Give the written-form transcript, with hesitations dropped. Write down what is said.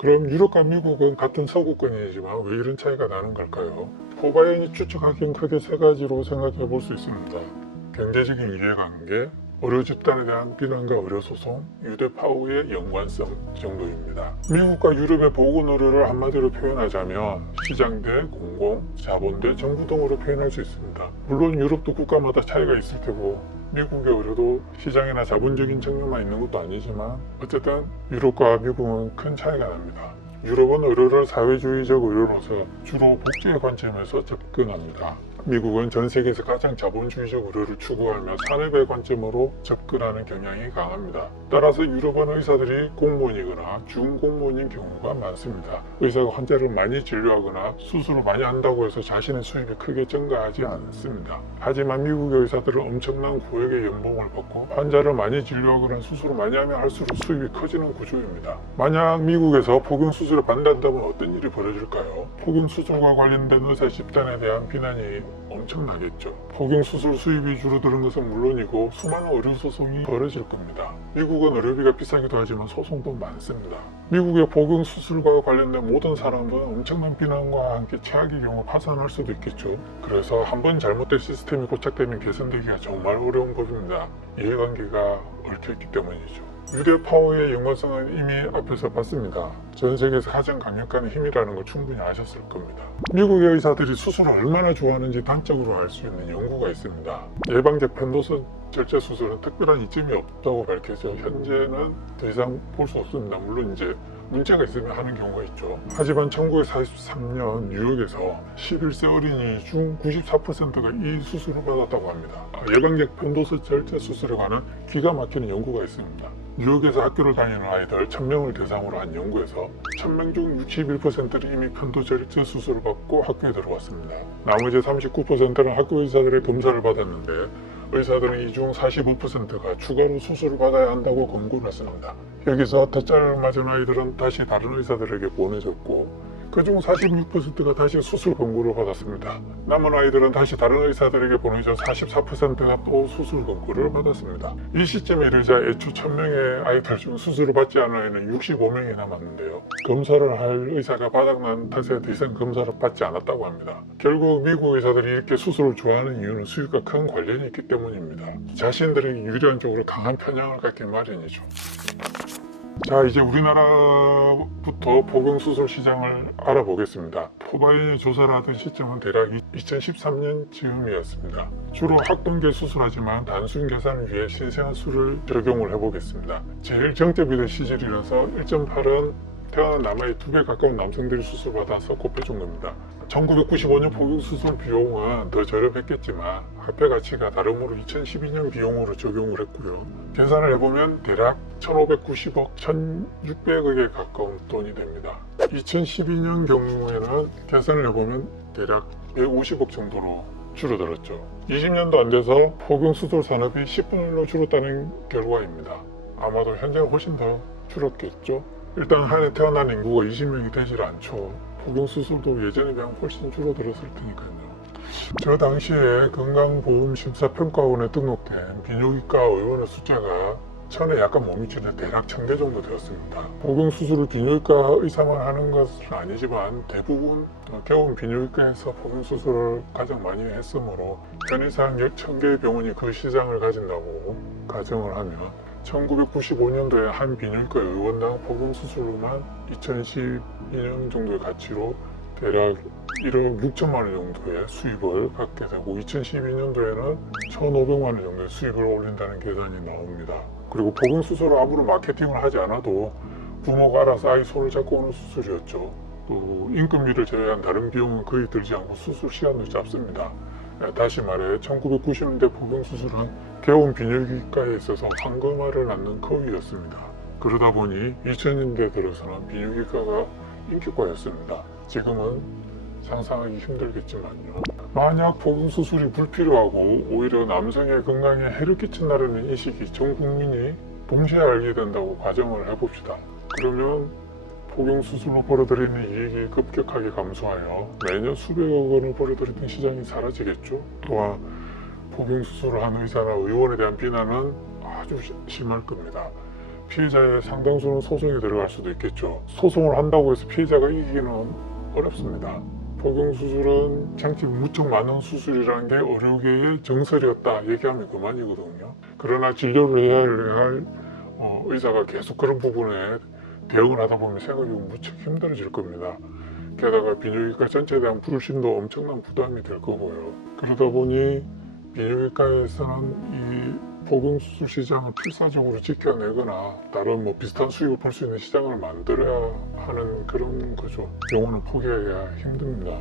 그럼 유럽과 미국은 같은 서구권이지만 왜 이런 차이가 나는 걸까요? 포바연이 추측하기엔 크게 세 가지로 생각해 볼 수 있습니다. 경제적인 이해관계, 의료 집단에 대한 비난과 의료 소송, 유대 파워의 연관성 정도입니다. 미국과 유럽의 보건 의료를 한마디로 표현하자면 시장 대 공공, 자본 대 정부 등으로 표현할 수 있습니다. 물론 유럽도 국가마다 차이가 있을 테고 미국의 의료도 시장이나 자본적인 측면만 있는 것도 아니지만 어쨌든 유럽과 미국은 큰 차이가 납니다. 유럽은 의료를 사회주의적 의료로서 주로 복지의 관점에서 접근합니다. 미국은 전 세계에서 가장 자본주의적 의료를 추구하며 산업의 관점으로 접근하는 경향이 강합니다. 따라서 유럽은 의사들이 공무원이거나 준공무원인 경우가 많습니다. 의사가 환자를 많이 진료하거나 수술을 많이 한다고 해서 자신의 수입이 크게 증가하지 않습니다. 하지만 미국의 의사들은 엄청난 구역의 연봉을 받고 환자를 많이 진료하거나 수술을 많이 하면 할수록 수입이 커지는 구조입니다. 만약 미국에서 포경수술을 반대한다면 어떤 일이 벌어질까요? 포경수술과 관련된 의사 집단에 대한 비난이 엄청나겠죠. 포경수술 수입이 줄어드는 것은 물론이고 수많은 의료소송이 벌어질 겁니다. 미국은 의료비가 비싸기도 하지만 소송도 많습니다. 미국의 포경수술과 관련된 모든 산업은 엄청난 비난과 함께 최악의 경우 파산할 수도 있겠죠. 그래서 한번 잘못된 시스템이 고착되면 개선되기가 정말 어려운 법입니다. 이해관계가 얽혀있기 때문이죠. 유대 파워의 연관성은 이미 앞에서 봤습니다. 전 세계에서 가장 강력한 힘이라는 걸 충분히 아셨을 겁니다. 미국의 의사들이 수술을 얼마나 좋아하는지 단적으로 알 수 있는 연구가 있습니다. 예방적 편도선 절제 수술은 특별한 이점이 없다고 밝혀져 현재는 더 이상 볼 수 없습니다. 물론 이제 문제가 있으면 하는 경우가 있죠. 하지만 1943년 뉴욕에서 11세 어린이 중 94%가 이 수술을 받았다고 합니다. 예방적 편도선 절제 수술에 관한 기가 막히는 연구가 있습니다. 뉴욕에서 학교를 다니는 아이들 1000명을 대상으로 한 연구에서 1000명 중 61%는 이미 편도 절제 수술을 받고 학교에 들어왔습니다. 나머지 39%는 학교 의사들의 검사를 받았는데 의사들은 이 중 45%가 추가로 수술을 받아야 한다고 권고를 했습니다. 여기서 덧자를 맞은 아이들은 다시 다른 의사들에게 보내졌고 그중 46%가 다시 수술 권고를 받았습니다. 남은 아이들은 다시 다른 의사들에게 보내져 44%가 또 수술 권고를 받았습니다. 이 시점에 이르자 애초 1000명의 아이들 중 수술을 받지 않은 아이는 65명이 남았는데요. 검사를 할 의사가 바닥난 탓에 더 이상 검사를 받지 않았다고 합니다. 결국 미국 의사들이 이렇게 수술을 좋아하는 이유는 수익과 큰 관련이 있기 때문입니다. 자신들에게 유리한 쪽으로 강한 편향을 갖기 마련이죠. 자, 이제 우리나라부터 포경수술 시장을 알아보겠습니다. 포바연이 조사를 하던 시점은 대략 2013년 즈음이었습니다. 주로 학동계 수술하지만 단순 계산을 위해 신생아 수를 적용을 해보겠습니다. 제일 정점이 된 시절이라서 1.8은 태어난 남아의 2배 가까운 남성들이 수술받아서 곱해준 겁니다. 1995년 포경수술 비용은 더 저렴했겠지만 화폐 가치가 다름으로 2012년 비용으로 적용을 했고요. 계산을 해보면 대략 1590억, 1600억에 가까운 돈이 됩니다. 2012년 경우에는 계산을 해보면 대략 150억 정도로 줄어들었죠. 20년도 안 돼서 포경수술 산업이 10분의 1로 줄었다는 결과입니다. 아마도 현재는 훨씬 더 줄었겠죠. 일단 한 해 태어난 인구가 20명이 되질 않죠. 포경수술도 예전에 비하면 훨씬 줄어들었을 테니까요. 저 당시에 건강보험심사평가원에 등록된 비뇨기과 의원의 숫자가 1000에 약간 못 미치는 대략 1000개 정도 되었습니다. 포경수술을 비뇨기과 의사만 하는 것은 아니지만 대부분 개원 비뇨기과에서 포경수술을 가장 많이 했으므로 편의상 1000개의 병원이 그 시장을 가진다고 가정을 하면 1995년도에 한 비뇨기과 의원당 포경수술로만 2012년 정도의 가치로 대략 1억 6천만 원 정도의 수입을 갖게 되고 2012년도에는 1,500만 원 정도의 수입을 올린다는 계산이 나옵니다. 그리고 포경수술을 아무런 마케팅을 하지 않아도 부모가 알아서 아이 손을 잡고 오는 수술이었죠. 또 인건비를 제외한 다른 비용은 거의 들지 않고 수술 시간도 짧습니다. 다시 말해 1990년대 포경수술은 개원 비뇨기과에 있어서 황금알을 낳는 거위였습니다. 그러다 보니 2000년대 들어서는 비뇨기과가 인기과였습니다. 지금은 상상하기 힘들겠지만요. 만약 포경수술이 불필요하고 오히려 남성의 건강에 해를 끼친다는 인식이 전 국민이 동시에 알게 된다고 가정을 해봅시다. 그러면 포경수술로 벌어들이는 이익이 급격하게 감소하여 매년 수백억 원을 벌어들이던 시장이 사라지겠죠. 또한 포경수술을 한 의사나 의원에 대한 비난은 아주 심할 겁니다. 피해자의 상당수는 소송에 들어갈 수도 있겠죠. 소송을 한다고 해서 피해자가 이기기는 어렵습니다. 포경수술은 장치가 무척 많은 수술이라는 게 의료계의 정설이었다 얘기하면 그만이거든요. 그러나 진료를 해야 할 의사가 계속 그런 부분에 대응을 하다 보면 생활이 무척 힘들어질 겁니다. 게다가 비뇨기과 전체에 대한 불신도 엄청난 부담이 될 거고요. 그러다 보니 비뇨기과에서는 이 포경수술 시장을 필사적으로 지켜내거나 다른 비슷한 수익을 벌 수 있는 시장을 만들어야 하는 그런 거죠. 영혼을 포기하기가 힘듭니다.